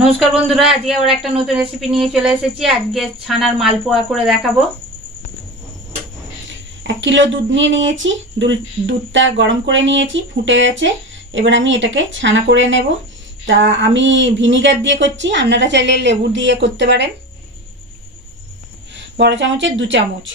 নমস্কার বন্ধুরা, আজকে আবার একটা নতুন রেসিপি নিয়ে চলে এসেছি। আজকে ছানার মালপোয়া করে দেখাবো। 1 কিলো দুধ নিয়ে নিয়েছি। দুধটা গরম করে নিয়েছি, ফুটে গেছে। এবার আমি এটাকে ছানা করে নেব। তা আমি ভিনিগার দিয়ে করছি, আপনারা চাইলে লেবু দিয়ে করতে পারেন। বড় চামচের 2 চামচ।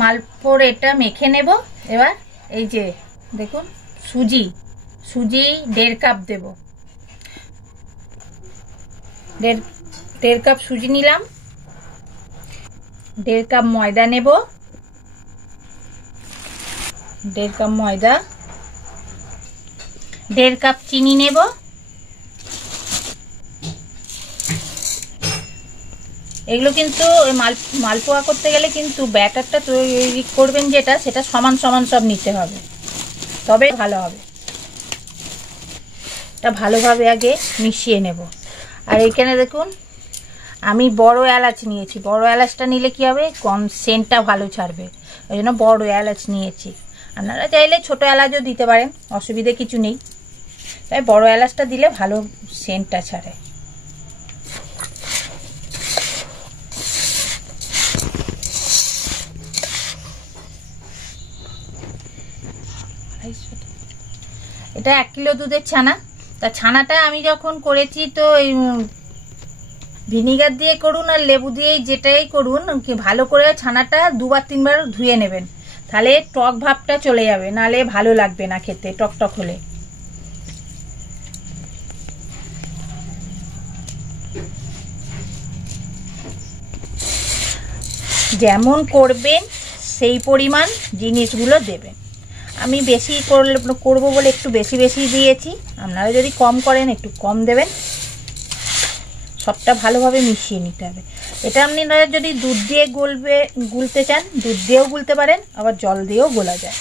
মালপোর এটা মেখে নেব। এবার এই যে দেখুন, সুজি 1.5 কাপ দেব। 1.5 কাপ সুজি নিলাম। 1.5 কাপ ময়দা নেব। 1.5 কাপ ময়দা। 1.5 কাপ চিনি নেব। এগুলো কিন্তু মালপোয়া করতে গেলে কিন্তু ব্যাটারটা তৈরি করবেন যেটা, সেটা সমান সমান সব নিতে হবে, তবে ভালো হবে। এটা ভালোভাবে আগে মিশিয়ে নেব। আর এখানে দেখুন, আমি বড় এলাচ নিয়েছি। বড় এলাচটা নিলে কি হবে, সেন্টটা ভালো ছাড়বে, ওই জন্য বড় এলাচ নিয়েছি। আপনারা চাইলে ছোট এলাচও দিতে পারেন, অসুবিধে কিছু নেই। তাই বড় এলাচটা দিলে ভালো সেন্টটা ছাড়ে। এটা 1 কিলো দুধের ছানা। তা ছানাটা আমি যখন করেছি, তো ভিনিগার দিয়ে করুন আর লেবু দিয়েই যেটাই করুন, ভালো করে ছানাটা 2-3 বার ধুয়ে নেবেন। তাহলে টক ভাবটা চলে যাবে, নালে ভালো লাগবে না খেতে, টক হলে। যেমন করবেন সেই পরিমাণ জিনিসগুলো দেবেন। আমি বেশি করবো বলে একটু বেশি দিয়েছি। আপনারা যদি কম করেন একটু কম দেবেন। সবটা ভালোভাবে মিশিয়ে নিতে হবে। এটা আপনারা যদি দুধ দিয়ে গুলতে চান, দুধ দিয়েও গুলতে পারেন, আবার জল দিয়েও গোলা যায়।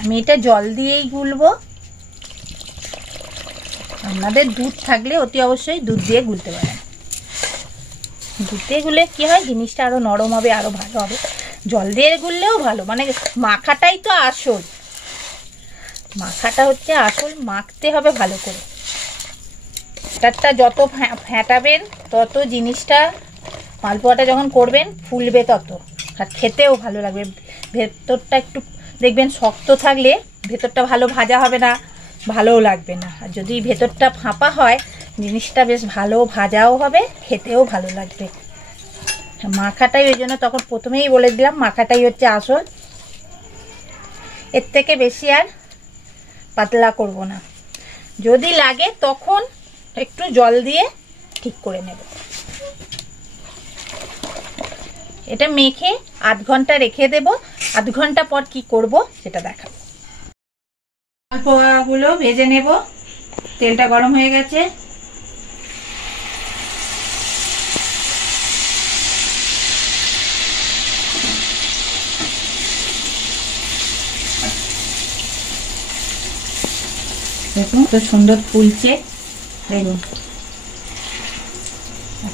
আমি এটা জল দিয়েই গুলবো। আপনাদের দুধ থাকলে অতি অবশ্যই দুধ দিয়ে গুলতে পারেন। দুধ দিয়ে গুলে কি হয়, জিনিসটা আরো নরম হবে, আরো ভালো হবে। জল দিয়ে গুললেও ভালো, মানে মাখাটাই তো আসল। মাখাটা হচ্ছে আসল, মাখতে হবে ভালো করে। ব্যাটারটা যত ফেটাবেন তত জিনিসটা, মালপোয়াটা যখন করবেন ফুলবে তত, আর খেতেও ভালো লাগবে। ভেতরটা একটু দেখবেন শক্ত থাকলে ভেতরটা ভালো ভাজা হবে না, ভালোও লাগবে না। আর যদি ভেতরটা ফাঁপা হয়, জিনিসটা বেশ ভালো ভাজাও হবে, খেতেও ভালো লাগবে। মাখাটাই, ওই জন্য তখন প্রথমেই বলে দিলাম, মাখাটাই হচ্ছে আসল। এর থেকে বেশি আর পাতলা করব না। যদি লাগে তখন একটু জল দিয়ে ঠিক করে নেব। এটা মেখে 8 ঘন্টা রেখে দেব। 8 ঘন্টা পর কি করব সেটা দেখাবো। মালপোয়াগুলো ভেজে নেব। তেলটা গরম হয়ে গেছে। দেখুন তো সুন্দর ফুলছে, দেখুন।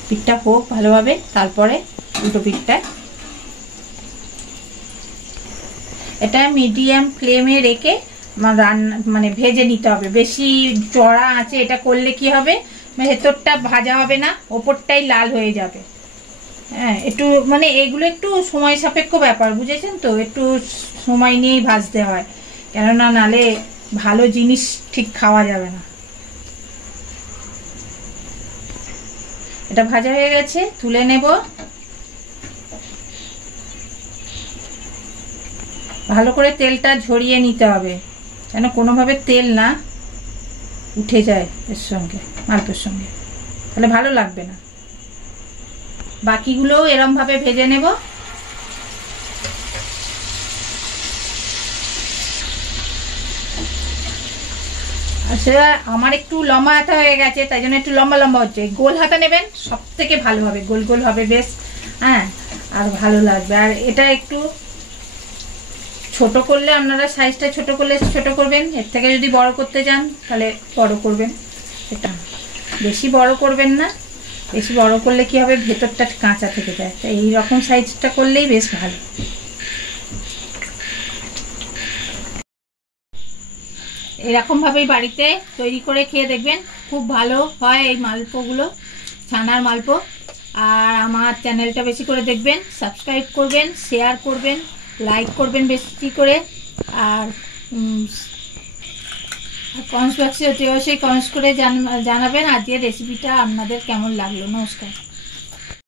পিঠটা হোক ভালোভাবে, তারপরে উল্টো পিঠটা। এটা মিডিয়াম ফ্লেমে রেখে মানে ভেজে নিতে হবে। বেশি চড়া আছে এটা করলে কি হবে, ভেতরটা ভাজা হবে না, ওপরটাই লাল হয়ে যাবে। হ্যাঁ, একটু মানে এগুলো একটু সময় সাপেক্ষ ব্যাপার, বুঝেছেন তো। একটু সময় নিয়েই ভাজতে হয়, কেননা নালে ভালো জিনিস ঠিক খাওয়া যাবে না। এটা ভাজা হয়ে গেছে, তুলে নেব। ভালো করে তেলটা ঝরিয়ে নিতে হবে, যেন কোনোভাবে তেল না উঠে যায় এর সঙ্গে, মালপোয়ার সঙ্গে, তাহলে ভালো লাগবে না। বাকিগুলোও এরম ভাবে ভেজে নেব। সেটা আমার একটু লম্বা হাতা হয়ে গেছে, তাই জন্য একটু লম্বা লম্বা হচ্ছে। গোল হাতা নেবেন, সব থেকে ভালো হবে, গোল গোল হবে বেশ। হ্যাঁ, আর ভালো লাগবে। আর এটা একটু ছোট করলে আপনারা সাইজটা ছোট করলে ছোট করবেন, এর থেকে যদি বড় করতে যান তাহলে বড় করবেন। এটা বেশি বড় করবেন না, বেশি বড় করলে কি হবে ভেতরটা কাঁচা থেকে যায়। তাই এই রকম সাইজটা করলেই বেশ ভালো। এরকমভাবেই বাড়িতে তৈরি করে খেয়ে দেখবেন, খুব ভালো হয় এই মালপোগুলো, ছানার মালপো। আর আমার চ্যানেলটা বেশি করে দেখবেন, সাবস্ক্রাইব করবেন, শেয়ার করবেন, লাইক করবেন বেশি করে। আর কমেন্টস বক্সে অতি অবশ্যই কমেন্টস করে জানাবেন আজকের রেসিপিটা আপনাদের কেমন লাগলো। নমস্কার।